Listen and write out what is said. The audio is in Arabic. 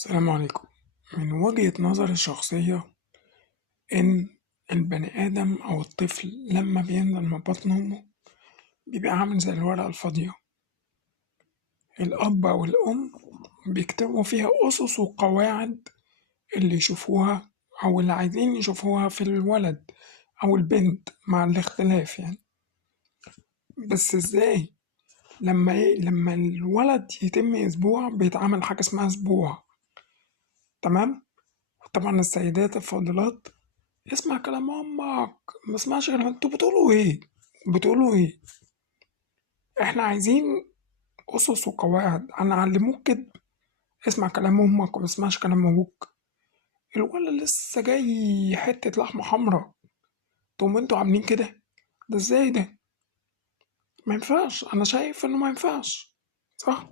السلام عليكم. من وجهة نظري الشخصية إن البني آدم أو الطفل لما بينزل من بطن أمه بيبقى عامل زي الورقة الفاضية. الأب أو الأم بيكتبوا فيها أسس وقواعد اللي يشوفوها أو اللي عايزين يشوفوها في الولد أو البنت مع الاختلاف يعني. بس إزاي؟ لما الولد يتم أسبوع بيتعمل حاجة اسمها أسبوع. تمام؟ طبعا السيدات الفاضلات اسمع كلام امك، ما اسمعش كلام انتوا بتقولوا ايه. بتقولوا ايه؟ احنا عايزين اسس وقواعد. انا علموك كده، اسمع كلام امك وما اسمعش كلام ابوك. الولد لسه جاي حتة لحمة حمرا تقوم انتوا عاملين كده؟ ده ازاي ده؟ ما ينفعش، انا شايف انه ما ينفعش. صح؟